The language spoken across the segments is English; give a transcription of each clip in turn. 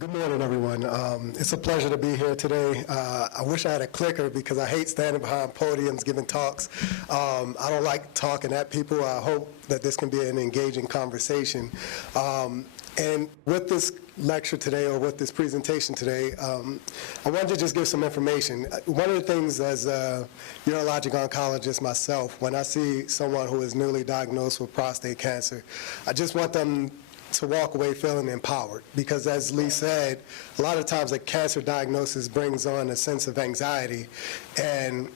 Good morning, everyone. It's a pleasure to be here today. I wish I had a clicker because I hate standing behind podiums giving talks. I don't like talking at people. I hope that this can be an engaging conversation. And with this lecture today, or with this presentation today, I wanted to just give some information. One of the things as a urologic oncologist myself, when I see someone who is newly diagnosed with prostate cancer, I just want them to walk away feeling empowered, because as Lee said, a lot of times a cancer diagnosis brings on a sense of anxiety, and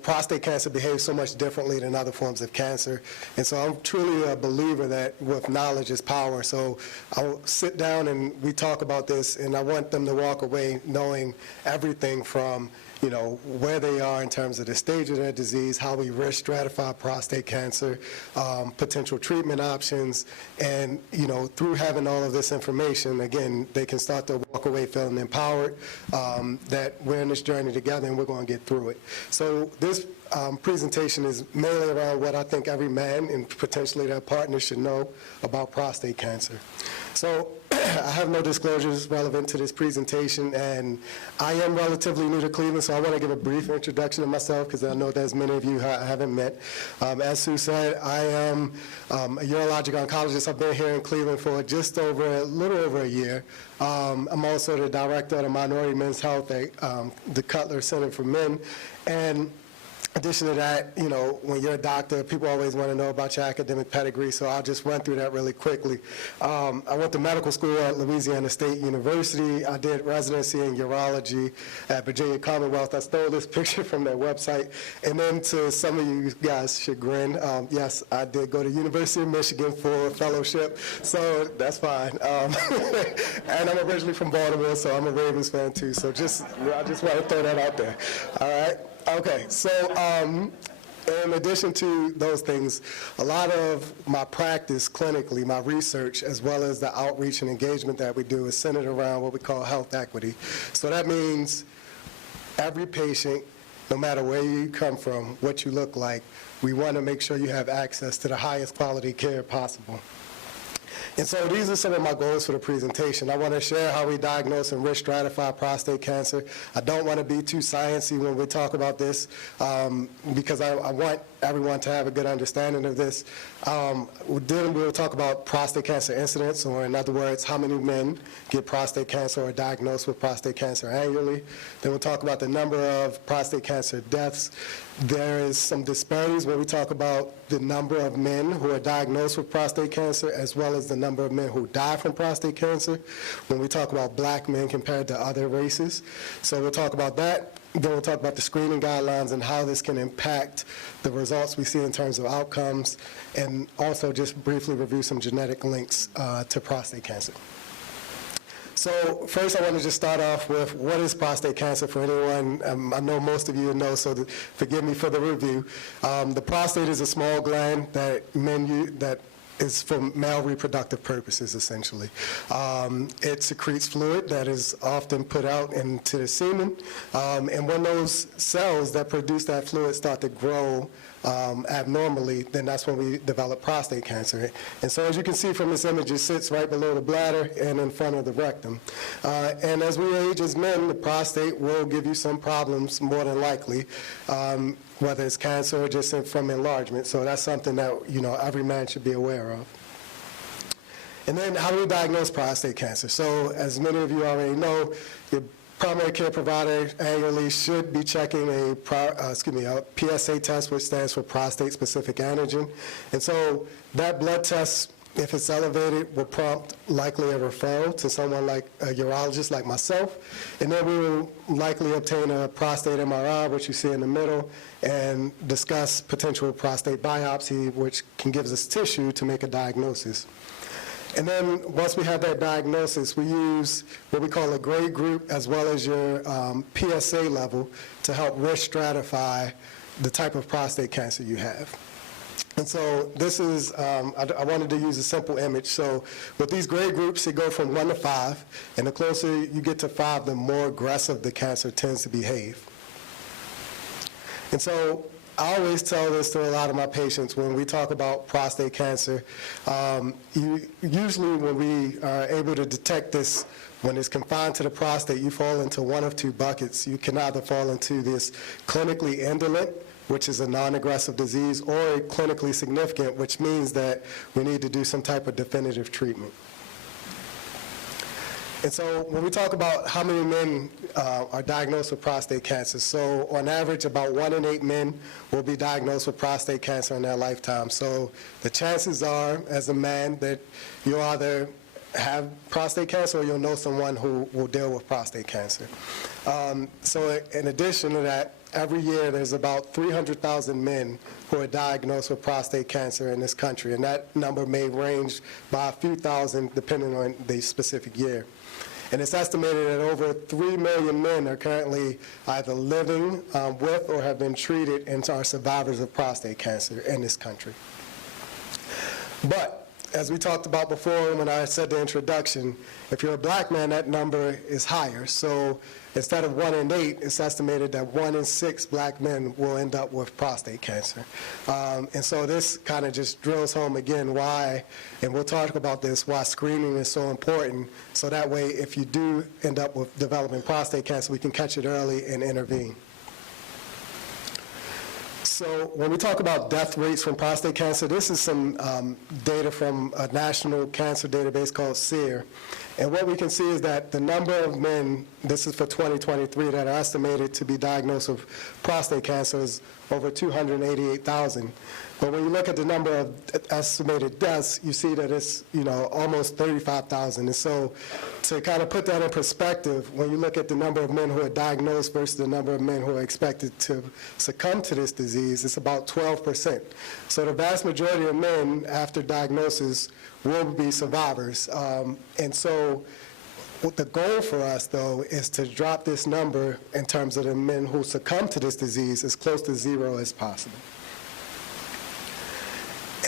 prostate cancer behaves so much differently than other forms of cancer. And so I'm truly a believer that with knowledge is power. So I'll sit down and we talk about this, and I want them to walk away knowing everything from where they are in terms of the stage of their disease, how we risk stratify prostate cancer, potential treatment options, and, through having all of this information, again, they can start to walk away feeling empowered, that we're in this journey together and we're going to get through it. So this presentation is mainly around what I think every man and potentially their partner should know about prostate cancer. So I have no disclosures relevant to this presentation, and I am relatively new to Cleveland, so I want to give a brief introduction of myself because I know there's many of you I haven't met. As Sue said, I am a urologic oncologist. I've been here in Cleveland for just a little over a year. I'm also the director of the Minority Men's Health at the Cutler Center for Men. And in addition to that, when you're a doctor, people always want to know about your academic pedigree, so I'll just run through that really quickly. I went to medical school at Louisiana State University. I did residency in urology at Virginia Commonwealth. I stole this picture from their website. And then to some of you guys' chagrin, yes, I did go to University of Michigan for a fellowship, so that's fine. And I'm originally from Baltimore, so I'm a Ravens fan too, so I just want to throw that out there. All right? Okay, so in addition to those things, a lot of my practice clinically, my research, as well as the outreach and engagement that we do is centered around what we call health equity. So that means every patient, no matter where you come from, what you look like, we want to make sure you have access to the highest quality care possible. And so these are some of my goals for the presentation. I want to share how we diagnose and risk stratify prostate cancer. I don't want to be too sciencey when we talk about this because I want everyone to have a good understanding of this. Then we'll talk about prostate cancer incidence, or in other words, how many men get prostate cancer or are diagnosed with prostate cancer annually. Then we'll talk about the number of prostate cancer deaths. There is some disparities when we talk about the number of men who are diagnosed with prostate cancer as well as the number of men who die from prostate cancer when we talk about black men compared to other races. So we'll talk about that. Then we'll talk about the screening guidelines and how this can impact the results we see in terms of outcomes, and also just briefly review some genetic links to prostate cancer. So first I want to just start off with what is prostate cancer for anyone. I know most of you know, so forgive me for the review. The prostate is a small gland that is for male reproductive purposes, essentially. It secretes fluid that is often put out into the semen, and when those cells that produce that fluid start to grow abnormally, then that's when we develop prostate cancer. And so as you can see from this image, it sits right below the bladder and in front of the rectum. And as we age as men, the prostate will give you some problems more than likely, whether it's cancer or just from enlargement. So that's something that every man should be aware of. And then how do we diagnose prostate cancer? So as many of you already know, your primary care provider annually should be checking a PSA test, which stands for prostate-specific antigen. And so that blood test, if it's elevated, will prompt likely a referral to someone like a urologist like myself. And then we will likely obtain a prostate MRI, which you see in the middle, and discuss potential prostate biopsy, which can give us tissue to make a diagnosis. And then once we have that diagnosis, we use what we call a grade group as well as your PSA level to help risk stratify the type of prostate cancer you have. And so this is, I wanted to use a simple image. So with these grade groups, they go from 1 to 5, and the closer you get to 5, the more aggressive the cancer tends to behave. And so I always tell this to a lot of my patients when we talk about prostate cancer. Usually when we are able to detect this, when it's confined to the prostate, you fall into one of two buckets. You can either fall into this clinically indolent, which is a non-aggressive disease, or clinically significant, which means that we need to do some type of definitive treatment. And so when we talk about how many men are diagnosed with prostate cancer, so on average about 1 in 8 men will be diagnosed with prostate cancer in their lifetime. So the chances are, as a man, that you'll either have prostate cancer or you'll know someone who will deal with prostate cancer. So in addition to that, every year there's about 300,000 men who are diagnosed with prostate cancer in this country, and that number may range by a few thousand depending on the specific year. And it's estimated that over 3 million men are currently either living with or have been treated and are survivors of prostate cancer in this country. But as we talked about before when I said the introduction, if you're a black man, that number is higher. So instead of 1 in 8, it's estimated that 1 in 6 black men will end up with prostate cancer. And so this kind of just drills home again why, and we'll talk about this, why screening is so important. So that way, if you do end up with developing prostate cancer, we can catch it early and intervene. So when we talk about death rates from prostate cancer, this is some data from a national cancer database called SEER. And what we can see is that the number of men, this is for 2023, that are estimated to be diagnosed with prostate cancer is over 288,000. But when you look at the number of estimated deaths, you see that it's, almost 35,000. And so to kind of put that in perspective, when you look at the number of men who are diagnosed versus the number of men who are expected to succumb to this disease, it's about 12%. So the vast majority of men after diagnosis will be survivors. And so what the goal for us, though, is to drop this number in terms of the men who succumb to this disease as close to 0 as possible.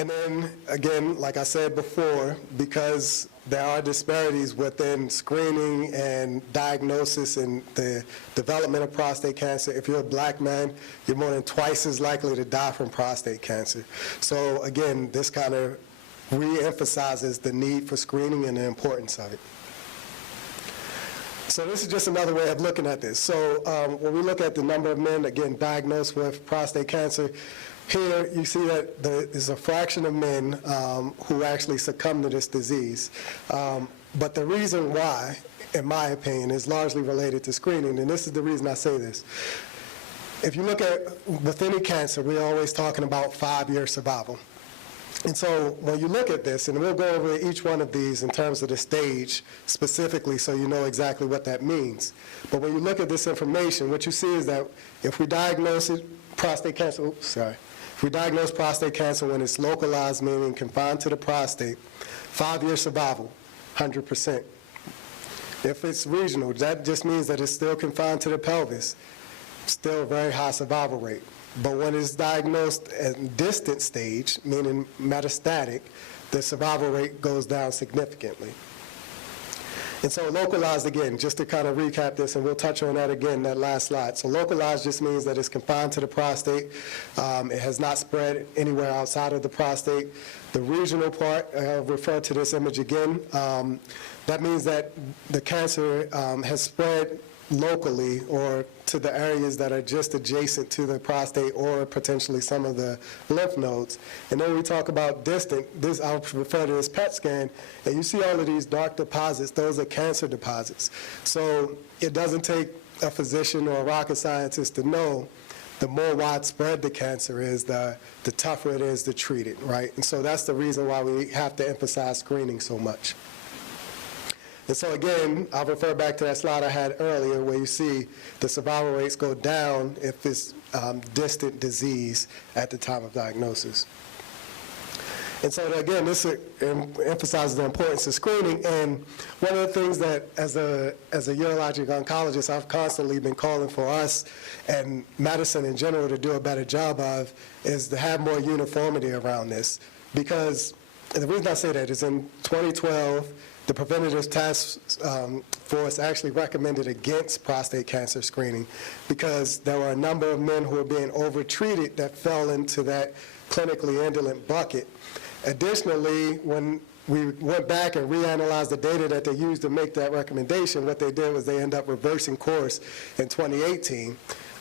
And then, again, like I said before, because there are disparities within screening and diagnosis and the development of prostate cancer, if you're a black man, you're more than twice as likely to die from prostate cancer. So, again, this kind of re-emphasizes the need for screening and the importance of it. So this is just another way of looking at this. So when we look at the number of men, again, diagnosed with prostate cancer, here you see that there's a fraction of men who actually succumb to this disease. But the reason why, in my opinion, is largely related to screening, and this is the reason I say this. If you look at, with any cancer, we're always talking about 5-year survival. And so when you look at this, and we'll go over each one of these in terms of the stage specifically so you know exactly what that means. But when you look at this information, what you see is that if we diagnose prostate cancer when it's localized, meaning confined to the prostate, 5-year survival, 100%. If it's regional, that just means that it's still confined to the pelvis, still a very high survival rate. But when it's diagnosed at distant stage, meaning metastatic, the survival rate goes down significantly. And so localized, again, just to kind of recap this, and we'll touch on that again, that last slide. So localized just means that it's confined to the prostate. It has not spread anywhere outside of the prostate. The regional part, I'll refer to this image again. That means that the cancer has spread locally or to the areas that are just adjacent to the prostate or potentially some of the lymph nodes. And then we talk about distant, this I'll refer to as PET scan, and you see all of these dark deposits, those are cancer deposits. So it doesn't take a physician or a rocket scientist to know the more widespread the cancer is, the tougher it is to treat it, right? And so that's the reason why we have to emphasize screening so much. And so again, I'll refer back to that slide I had earlier where you see the survival rates go down if it's distant disease at the time of diagnosis. And so again, this emphasizes the importance of screening. And one of the things that as a urologic oncologist, I've constantly been calling for us and medicine in general to do a better job of is to have more uniformity around this. Because and the reason I say that is in 2012, the Preventative Task Force actually recommended against prostate cancer screening because there were a number of men who were being overtreated that fell into that clinically indolent bucket. Additionally, when we went back and reanalyzed the data that they used to make that recommendation, what they did was they ended up reversing course in 2018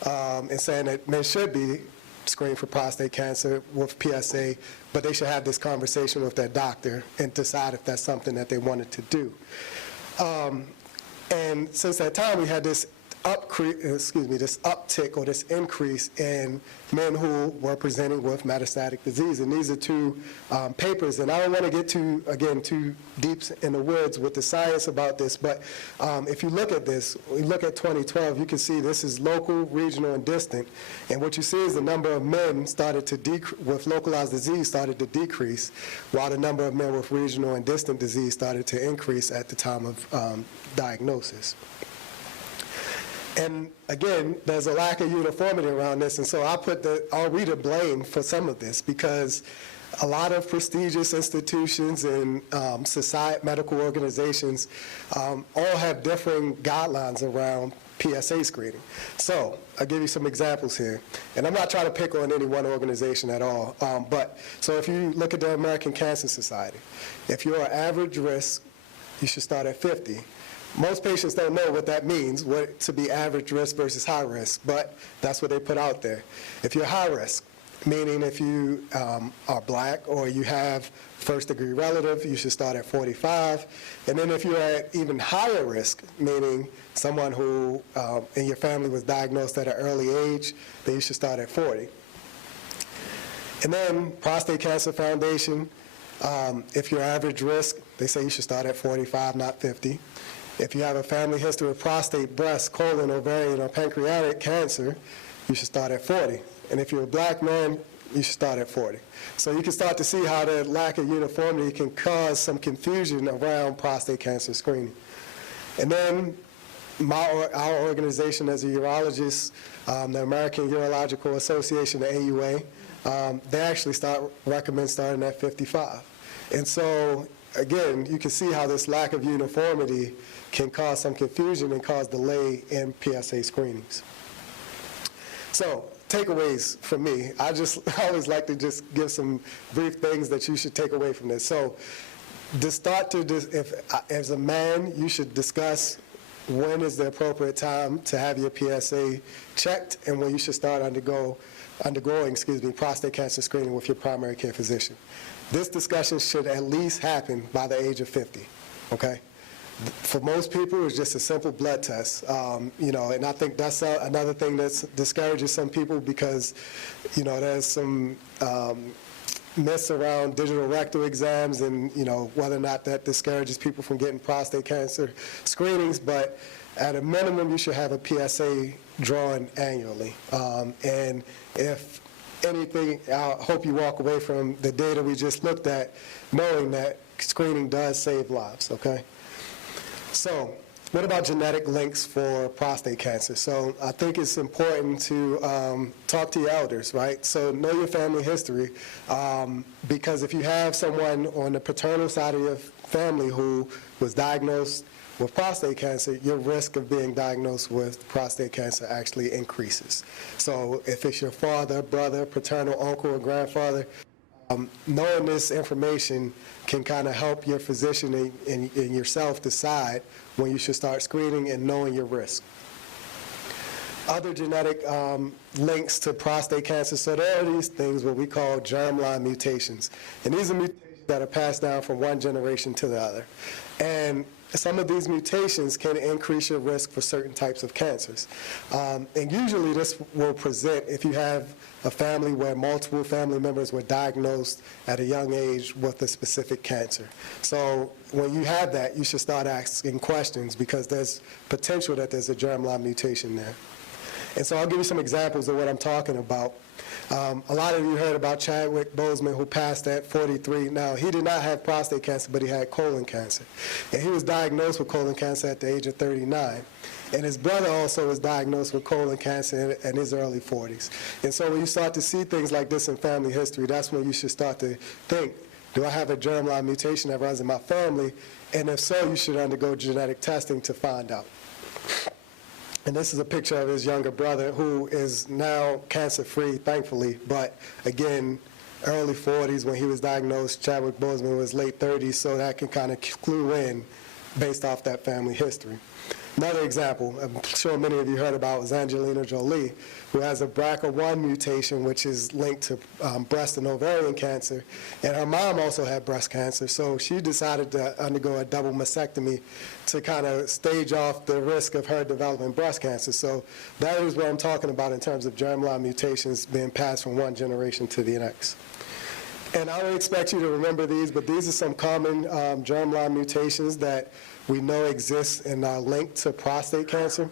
and saying that men should be screened for prostate cancer with PSA, but they should have this conversation with their doctor and decide if that's something that they wanted to do. And since that time, we had this this uptick or this increase in men who were presenting with metastatic disease. And these are two papers, and I don't want to get too deep in the woods with the science about this, but if you look at this, we look at 2012, you can see this is local, regional, and distant. And what you see is the number of men started to with localized disease started to decrease, while the number of men with regional and distant disease started to increase at the time of diagnosis. And again, there's a lack of uniformity around this, and so I'll read a blame for some of this because a lot of prestigious institutions and medical organizations all have differing guidelines around PSA screening. So I'll give you some examples here. And I'm not trying to pick on any one organization at all, so if you look at the American Cancer Society, if you're average risk, you should start at 50. Most patients don't know what that means, what to be average risk versus high risk, but that's what they put out there. If you're high risk, meaning if you are black or you have first-degree relative, you should start at 45. And then if you're at even higher risk, meaning someone who in your family was diagnosed at an early age, then you should start at 40. And then Prostate Cancer Foundation, if you're average risk, they say you should start at 45, not 50. If you have a family history of prostate, breast, colon, ovarian, or pancreatic cancer, you should start at 40. And if you're a black man, you should start at 40. So you can start to see how the lack of uniformity can cause some confusion around prostate cancer screening. And then our organization as a urologist, the American Urological Association, the AUA, they actually recommend starting at 55. And so, again, you can see how this lack of uniformity can cause some confusion and cause delay in PSA screenings. So, takeaways from me. I always like to just give some brief things that you should take away from this. So, as a man, you should discuss when is the appropriate time to have your PSA checked and when you should start undergoing prostate cancer screening with your primary care physician. This discussion should at least happen by the age of 50, okay? For most people, it's just a simple blood test, and I think that's another thing that discourages some people because, there's some myths around digital rectal exams and, whether or not that discourages people from getting prostate cancer screenings, but at a minimum, you should have a PSA drawn annually. And if anything, I hope you walk away from the data we just looked at knowing that screening does save lives, okay? So what about genetic links for prostate cancer? So I think it's important to talk to your elders, right? So know your family history, because if you have someone on the paternal side of your family who was diagnosed with prostate cancer, your risk of being diagnosed with prostate cancer actually increases. So if it's your father, brother, paternal uncle, or grandfather, knowing this information can kind of help your physician and yourself decide when you should start screening and knowing your risk. Other genetic links to prostate cancer, so there are these things what we call germline mutations. And these are mutations that are passed down from one generation to the other. And some of these mutations can increase your risk for certain types of cancers. And usually this will present if you have a family where multiple family members were diagnosed at a young age with a specific cancer. So when you have that, you should start asking questions because there's potential that there's a germline mutation there. And so I'll give you some examples of what I'm talking about. A lot of you heard about Chadwick Boseman, who passed at 43. Now, he did not have prostate cancer, but he had colon cancer. And he was diagnosed with colon cancer at the age of 39. And his brother also was diagnosed with colon cancer in his early 40s. And so when you start to see things like this in family history, that's when you should start to think, do I have a germline mutation that runs in my family? And if so, you should undergo genetic testing to find out. And this is a picture of his younger brother, who is now cancer-free, thankfully. But again, early 40s when he was diagnosed. Chadwick Boseman was late 30s, so that can kind of clue in based off that family history. Another example, I'm sure many of you heard about, was Angelina Jolie, who has a BRCA1 mutation, which is linked to breast and ovarian cancer. And her mom also had breast cancer, so she decided to undergo a double mastectomy to kind of stage off the risk of her developing breast cancer. So that is what I'm talking about in terms of germline mutations being passed from one generation to the next. And I don't expect you to remember these, but these are some common germline mutations that we know exist and are linked to prostate cancer.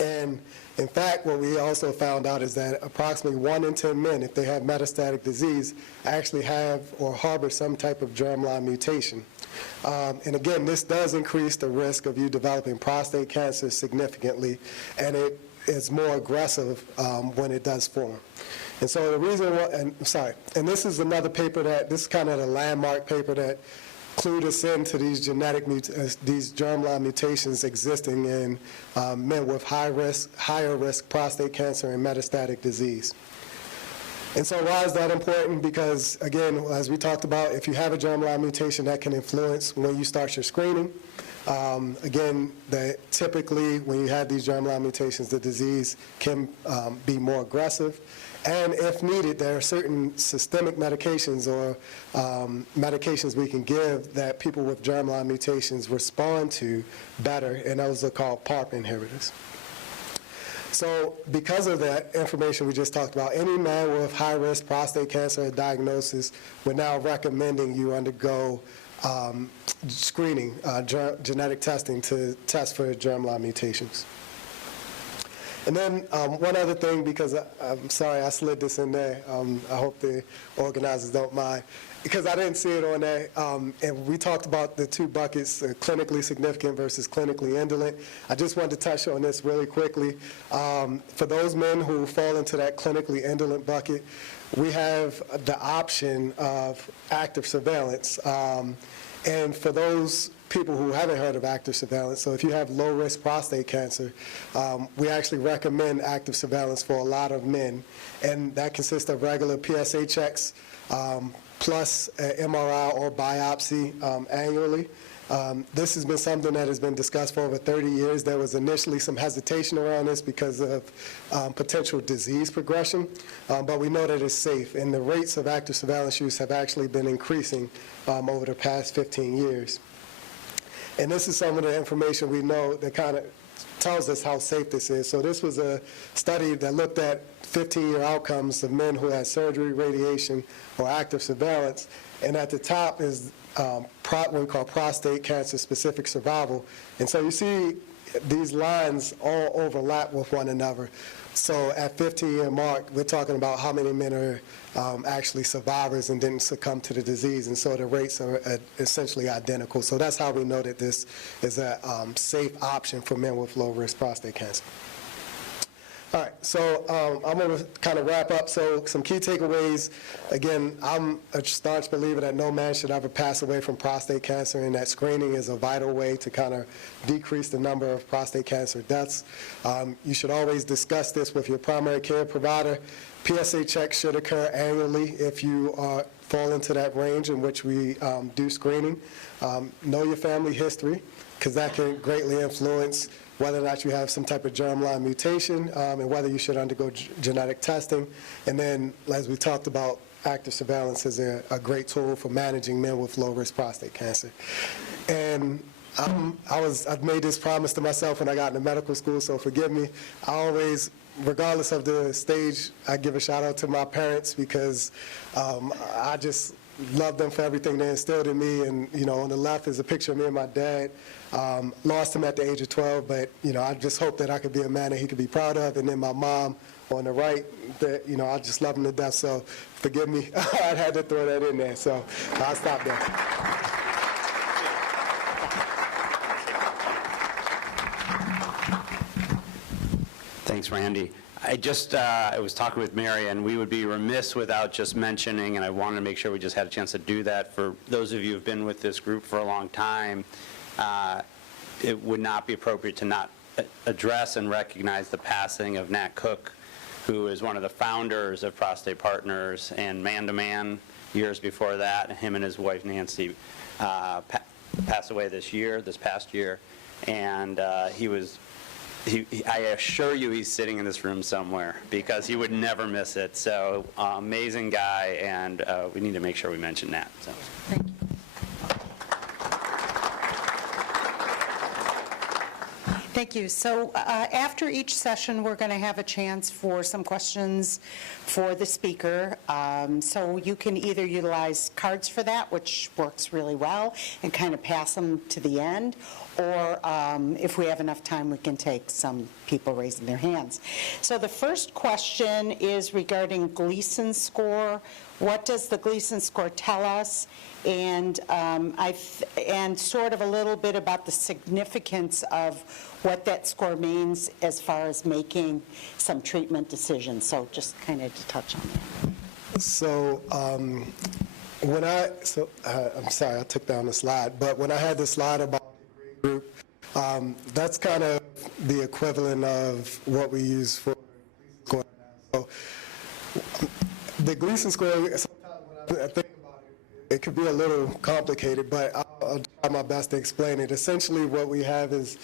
And in fact, what we also found out is that approximately 1 in 10 men, if they have metastatic disease, actually have or harbor some type of germline mutation. And again, this does increase the risk of you developing prostate cancer significantly, and it is more aggressive when it does form. And so the reason, and this is another paper this is kind of the landmark paper that clued us into these these germline mutations existing in men with higher risk prostate cancer and metastatic disease. And so why is that important? Because again, as we talked about, if you have a germline mutation, that can influence when you start your screening. Again, typically when you have these germline mutations, the disease can be more aggressive. And if needed, there are certain systemic medications or medications we can give that people with germline mutations respond to better, and those are called PARP inhibitors. So because of that information we just talked about, any man with high-risk prostate cancer diagnosis, we're now recommending you undergo screening, genetic testing to test for germline mutations. And then one other thing, because I'm sorry I slid this in there. I hope the organizers don't mind, because I didn't see it on there. And we talked about the two buckets, clinically significant versus clinically indolent. I just wanted to touch on this really quickly. For those men who fall into that clinically indolent bucket, we have the option of active surveillance. And for those people who haven't heard of active surveillance, so if you have low-risk prostate cancer, we actually recommend active surveillance for a lot of men, and that consists of regular PSA checks plus MRI or biopsy annually. This has been something that has been discussed for over 30 years. There was initially some hesitation around this because of potential disease progression, but we know that it's safe, and the rates of active surveillance use have actually been increasing over the past 15 years. And this is some of the information we know that kind of tells us how safe this is. So this was a study that looked at 15-year outcomes of men who had surgery, radiation, or active surveillance. And at the top is what we call prostate cancer-specific survival. And so you see these lines all overlap with one another. So at 15-year mark, we're talking about how many men are actually survivors and didn't succumb to the disease. And so the rates are essentially identical. So that's how we know that this is a safe option for men with low-risk prostate cancer. All right, so I'm going to kind of wrap up. So some key takeaways. Again, I'm a staunch believer that no man should ever pass away from prostate cancer, and that screening is a vital way to kind of decrease the number of prostate cancer deaths. You should always discuss this with your primary care provider. PSA checks should occur annually if you fall into that range in which we do screening. Know your family history, because that can greatly influence whether or not you have some type of germline mutation, and whether you should undergo genetic testing. And then, as we talked about, active surveillance is a great tool for managing men with low-risk prostate cancer. And I've made this promise to myself when I got into medical school, so forgive me. I always, regardless of the stage, I give a shout-out to my parents, because I just love them for everything they instilled in me. And, you know, on the left is a picture of me and my dad. Lost him at the age of 12, but, you know, I just hope that I could be a man that he could be proud of. And then my mom on the right, that, you know, I just love him to death. So forgive me, I had to throw that in there. So I'll stop there. Thanks, Randy. I was talking with Mary, and we would be remiss without just mentioning, and I wanted to make sure we just had a chance to do that, for those of you who've been with this group for a long time, it would not be appropriate to not address and recognize the passing of Nat Cook, who is one of the founders of Prostate Partners, and Man-to-Man years before that. Him and his wife Nancy passed away this past year, and I assure you he's sitting in this room somewhere, because he would never miss it. So amazing guy, and we need to make sure we mention that. So. Thank you. Thank you. So after each session, we're going to have a chance for some questions for the speaker. So you can either utilize cards for that, which works really well, and kind of pass them to the end, or if we have enough time, we can take some people raising their hands. So the first question is regarding Gleason score. What does the Gleason score tell us? And and sort of a little bit about the significance of what that score means as far as making some treatment decisions. So just kind of to touch on that. So I'm sorry, I took down the slide, but when I had the slide about the grade group, that's kind of the equivalent of what we use for Gleason score. So the Gleason score, sometimes when I think about it, it could be a little complicated, but I'll try my best to explain it. Essentially, what we have is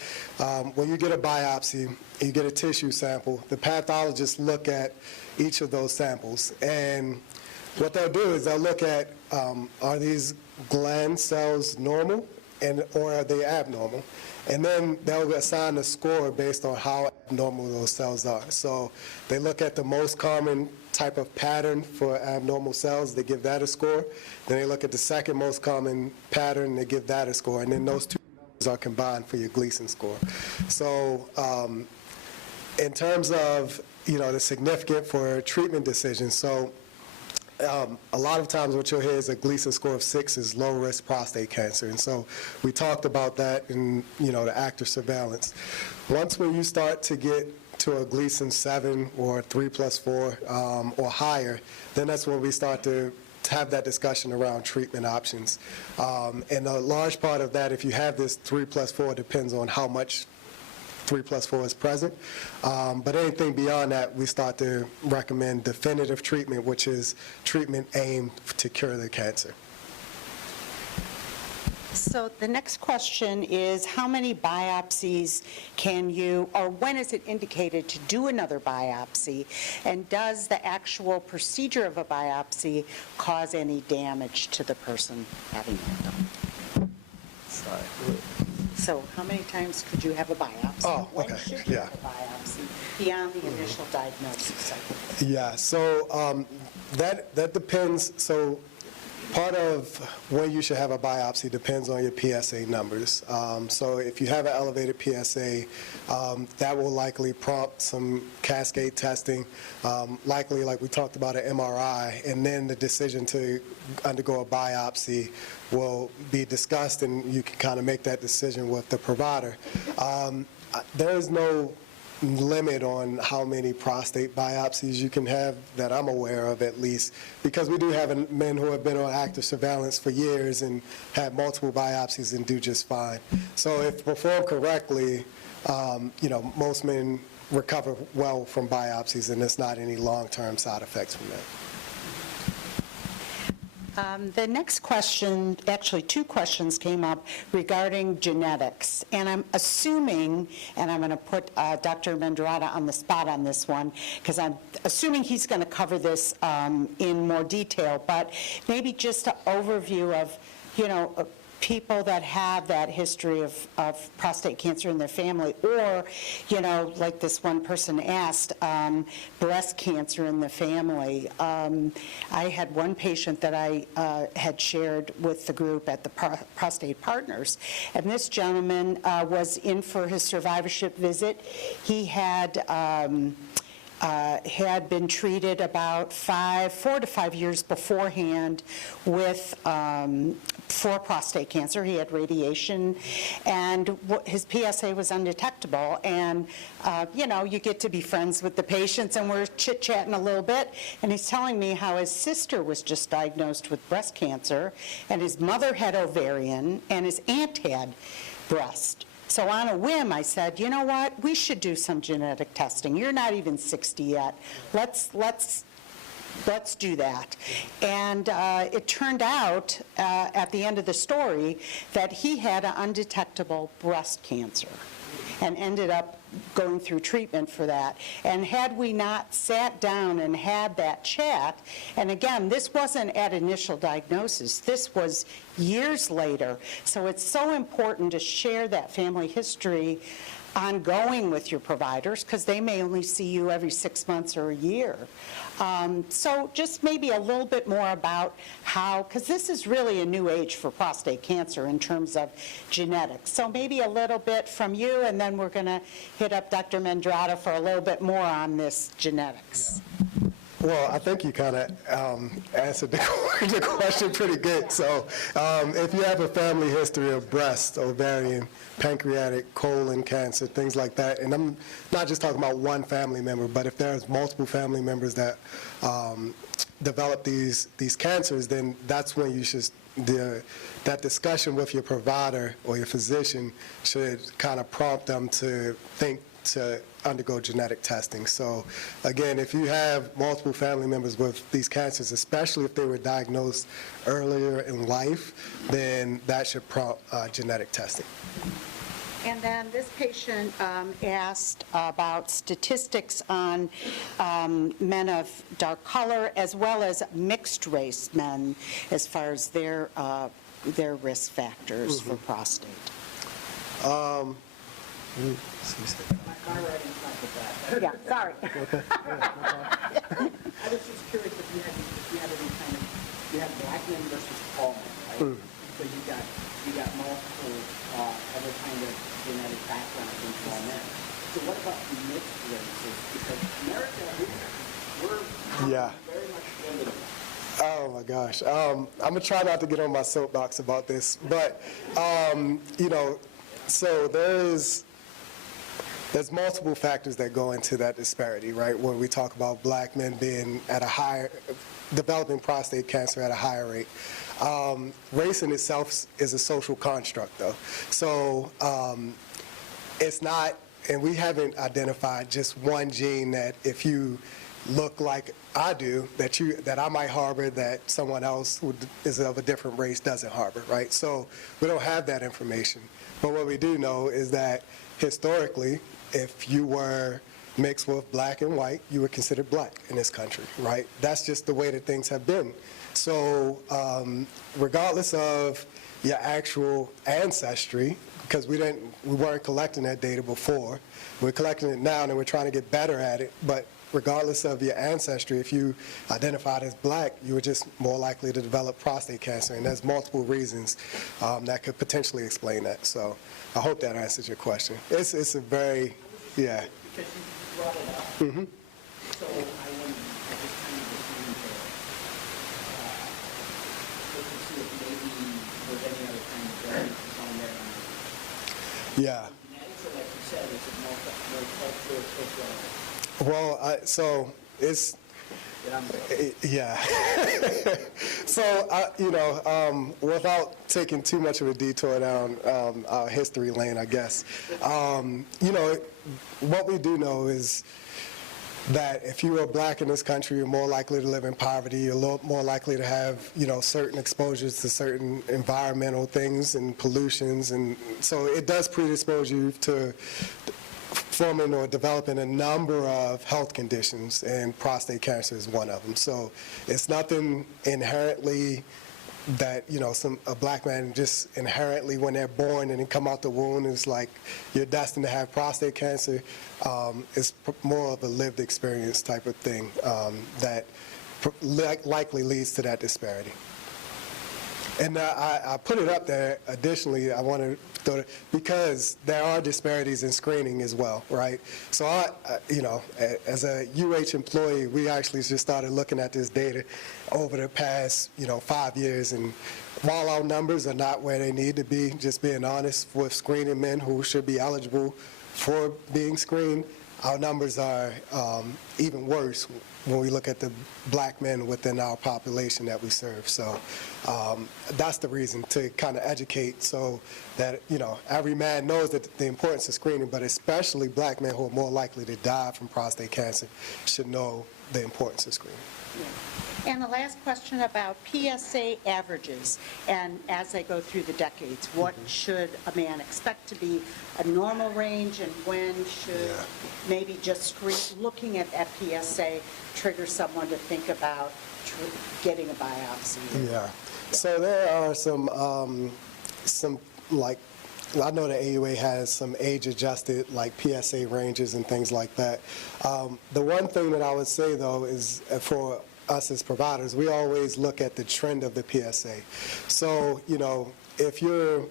when you get a biopsy, you get a tissue sample. The pathologists look at each of those samples, and what they'll do is they'll look at are these gland cells normal, or are they abnormal? And then they'll assign a score based on how abnormal those cells are. So they look at the most common type of pattern for abnormal cells, they give that a score. Then they look at the second most common pattern, they give that a score. And then those two numbers are combined for your Gleason score. So in terms of, the significance for treatment decisions, so a lot of times what you'll hear is a Gleason score of 6 is low-risk prostate cancer. And so we talked about that in, the active surveillance. Once when you start to get to a Gleason 7 or 3+4 or higher, then that's when we start to have that discussion around treatment options. And a large part of that, if you have this 3+4, depends on how much 3+4 is present. But anything beyond that, we start to recommend definitive treatment, which is treatment aimed to cure the cancer. So the next question is, how many biopsies can you, or when is it indicated to do another biopsy? And does the actual procedure of a biopsy cause any damage to the person having it done? Sorry. So how many times could you have a biopsy? Oh, okay. When should you Yeah. have a biopsy beyond the initial diagnosis? Yeah, so that depends. So part of when you should have a biopsy depends on your PSA numbers. So if you have an elevated PSA, that will likely prompt some cascade testing, likely, like we talked about, an MRI, and then the decision to undergo a biopsy will be discussed, and you can kind of make that decision with the provider. There is no limit on how many prostate biopsies you can have that I'm aware of, at least, because we do have men who have been on active surveillance for years and have multiple biopsies and do just fine. So if performed correctly, most men recover well from biopsies, and there's not any long-term side effects from that. The next question, actually two questions came up regarding genetics. And I'm assuming, and I'm going to put Dr. Mendrata on the spot on this one, because I'm assuming he's going to cover this in more detail, but maybe just an overview of, people that have that history of prostate cancer in their family, or, like this one person asked, breast cancer in the family. I had one patient that I had shared with the group at the Prostate Partners, and this gentleman was in for his survivorship visit. He had had been treated about 4 to 5 years beforehand with for prostate cancer. He had radiation, and his PSA was undetectable. And you get to be friends with the patients, and we're chit-chatting a little bit, and he's telling me how his sister was just diagnosed with breast cancer, and his mother had ovarian, and his aunt had breast. So on a whim, I said, you know what, we should do some genetic testing. You're not even 60 yet. Let's do that. And it turned out at the end of the story that he had an undetectable breast cancer and ended up going through treatment for that. And had we not sat down and had that chat, and again, this wasn't at initial diagnosis, this was years later. So it's so important to share that family history ongoing with your providers, because they may only see you every 6 months or a year. So just maybe a little bit more about how, because this is really a new age for prostate cancer in terms of genetics. So maybe a little bit from you, and then we're going to hit up Dr. Mendrada for a little bit more on this genetics. Well, I think you kind of answered the question pretty good. So if you have a family history of breast, ovarian, pancreatic, colon cancer, things like that, and I'm not just talking about one family member, but if there's multiple family members that develop these cancers, then that's when you should, that discussion with your provider or your physician should kind of prompt them to think to undergo genetic testing. So again, if you have multiple family members with these cancers, especially if they were diagnosed earlier in life, then that should prompt genetic testing. And then this patient asked about statistics on men of dark color as well as mixed race men as far as their risk factors for prostate. Yeah, sorry. I was just curious if you had any kind of, you had black men versus all men, right? So you got multiple other kind of genetic backgrounds in all men. So what about mixed races? Because America, we're very much limited. Oh my gosh. I'm gonna try not to get on my soapbox about this, but so there's multiple factors that go into that disparity, right? When we talk about black men being at a higher, developing prostate cancer at a higher rate. Race in itself is a social construct, though. So it's not, and we haven't identified just one gene that if you look like I do, that I might harbor, that someone else is of a different race doesn't harbor, right? So we don't have that information. But what we do know is that historically, if you were mixed with black and white, you were considered black in this country, right? That's just the way that things have been. So regardless of your actual ancestry, because we weren't collecting that data before, we're collecting it now and we're trying to get better at it, but regardless of your ancestry, if you identified as black, you were just more likely to develop prostate cancer, and there's multiple reasons that could potentially explain that. So I hope that answers your question. It's a very, yeah. Because you brought it up. So I just kind of was looking to see if maybe there's any other kind of variances on there. Yeah. Genetics, or like you said, is it more cultural, social? Well, so it's, yeah. So, without taking too much of a detour down our history lane, I guess, what we do know is that if you are black in this country, you're more likely to live in poverty, you're a little more likely to have, certain exposures to certain environmental things and pollutions, and so it does predispose you to forming or developing a number of health conditions, and prostate cancer is one of them. So it's nothing inherently that, a black man just inherently when they're born and they come out the womb is like you're destined to have prostate cancer. It's more of a lived experience type of thing that likely leads to that disparity. And I put it up there. Additionally, I want to because there are disparities in screening as well, right? So as a UH employee, we actually just started looking at this data over the past, 5 years, and while our numbers are not where they need to be, just being honest, with screening men who should be eligible for being screened, our numbers are even worse when we look at the black men within our population that we serve. So that's the reason, to kind of educate so that, every man knows that the importance of screening, but especially black men who are more likely to die from prostate cancer should know the importance of screening. And the last question about PSA averages, and as they go through the decades, what should a man expect to be a normal range, and when should maybe just looking at PSA trigger someone to think about getting a biopsy? Yeah. So there are some I know the AUA has some age-adjusted PSA ranges and things like that. The one thing that I would say, though, is for us as providers, we always look at the trend of the PSA. So, if you're,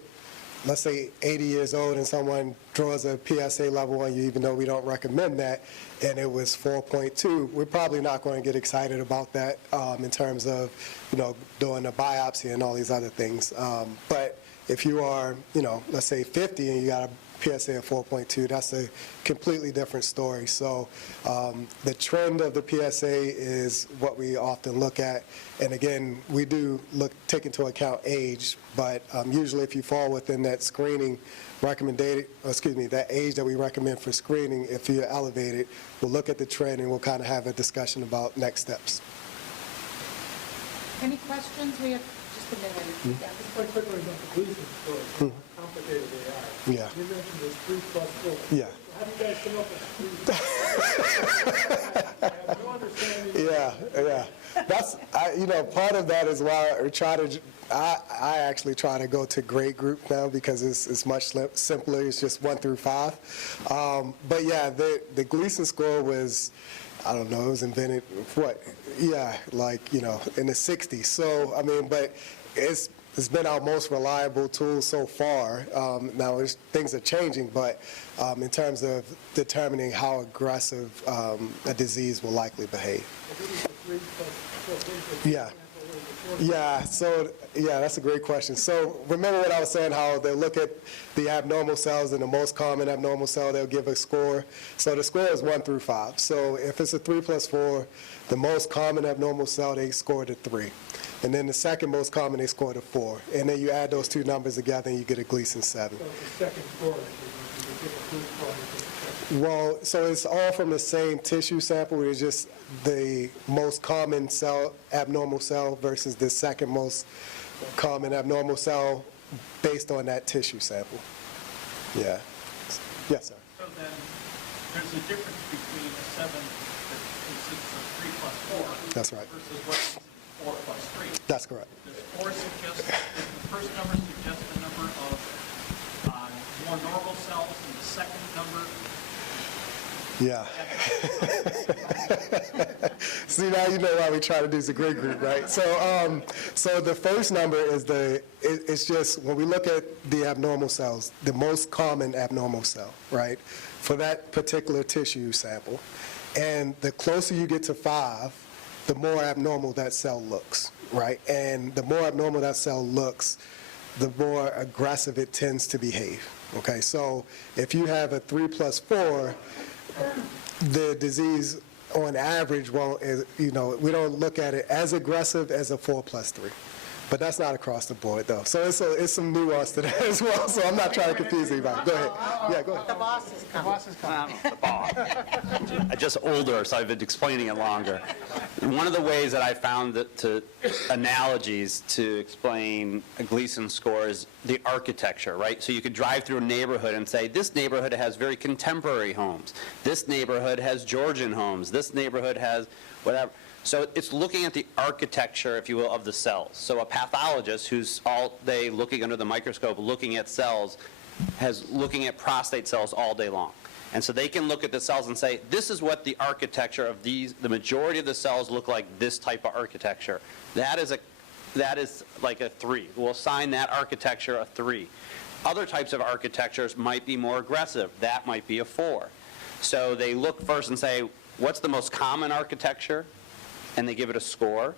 let's say, 80 years old and someone draws a PSA level on you, even though we don't recommend that, and it was 4.2, we're probably not going to get excited about that in terms of, doing a biopsy and all these other things. But if you are, let's say 50 and you got a PSA of 4.2, that's a completely different story. So the trend of the PSA is what we often look at. And again, we do take into account age, but usually if you fall within that screening that age that we recommend for screening, if you're elevated, we'll look at the trend and we'll kind of have a discussion about next steps. Any questions? We have just a minute. Yeah. Just quite quickly about the Gleason scores, how complicated they are. Yeah. You mentioned this 3+4. Yeah. How do you guys come up with 3? I have no understanding. Yeah. That's, part of that is why I actually try to go to grade group now because it's much simpler. It's just 1 through 5. But yeah, the Gleason score was, I don't know, it was invented, in the 60s. So, but it's been our most reliable tool so far. Now, things are changing, but in terms of determining how aggressive a disease will likely behave. Yeah, so, that's a great question. So remember what I was saying, how they look at the abnormal cells and the most common abnormal cell, they'll give a score. So the score is 1 through 5. So if it's a 3+4, the most common abnormal cell, they scored a 3. And then the second most common, they scored a 4. And then you add those two numbers together and you get a Gleason 7. So the second score, you get a 3+4. Well, so it's all from the same tissue sample. It's just the most common cell, abnormal cell, versus the second most common abnormal cell based on that tissue sample. Yeah. Yes, sir. So then, there's a difference between a 7 that consists of 3+4. That's right. Versus what is 4+3. That's correct. Does 4 suggest, does the first number suggest the number of more normal cells, and the second number? Yeah. See, now you know why we try to do the grade group, right? So, so the first number is it's just when we look at the abnormal cells, the most common abnormal cell, right, for that particular tissue sample. And the closer you get to 5, the more abnormal that cell looks, right? And the more abnormal that cell looks, the more aggressive it tends to behave, okay? So if you have a 3+4, the disease on average won't, we don't look at it as aggressive as a 4+3. But that's not across the board, though. So it's some nuance to that as well, so I'm not trying to confuse anybody. Go ahead. Yeah, go ahead. The boss is coming. The boss. Just older, so I've been explaining it longer. One of the ways that I found analogies to explain a Gleason score is the architecture, right? So you could drive through a neighborhood and say, this neighborhood has very contemporary homes. This neighborhood has Georgian homes. This neighborhood has whatever. So it's looking at the architecture, if you will, of the cells. So a pathologist who's all day looking under the microscope, looking at cells, looking at prostate cells all day long. And so they can look at the cells and say, this is what the architecture of the majority of the cells look like, this type of architecture. That is like a 3. We'll assign that architecture a 3. Other types of architectures might be more aggressive. That might be a 4. So they look first and say, what's the most common architecture? And they give it a score.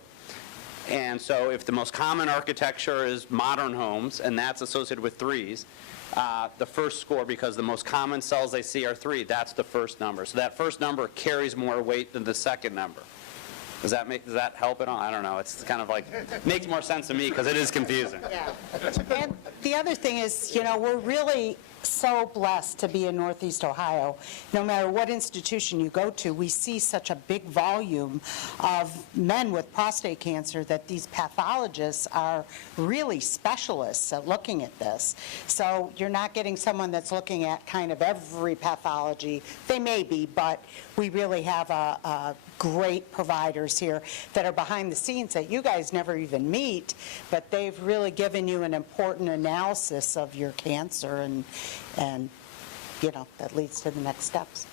And so if the most common architecture is modern homes, and that's associated with 3s, the first score, because the most common cells they see are 3, that's the first number. So that first number carries more weight than the second number. Does that help at all? I don't know. It's kind of like, makes more sense to me because it is confusing. Yeah. And the other thing is, we're really so blessed to be in Northeast Ohio. No matter what institution you go to, we see such a big volume of men with prostate cancer that these pathologists are really specialists at looking at this. So you're not getting someone that's looking at kind of every pathology. They may be, but we really have a great providers here that are behind the scenes that you guys never even meet, but they've really given you an important analysis of your cancer, and that leads to the next steps.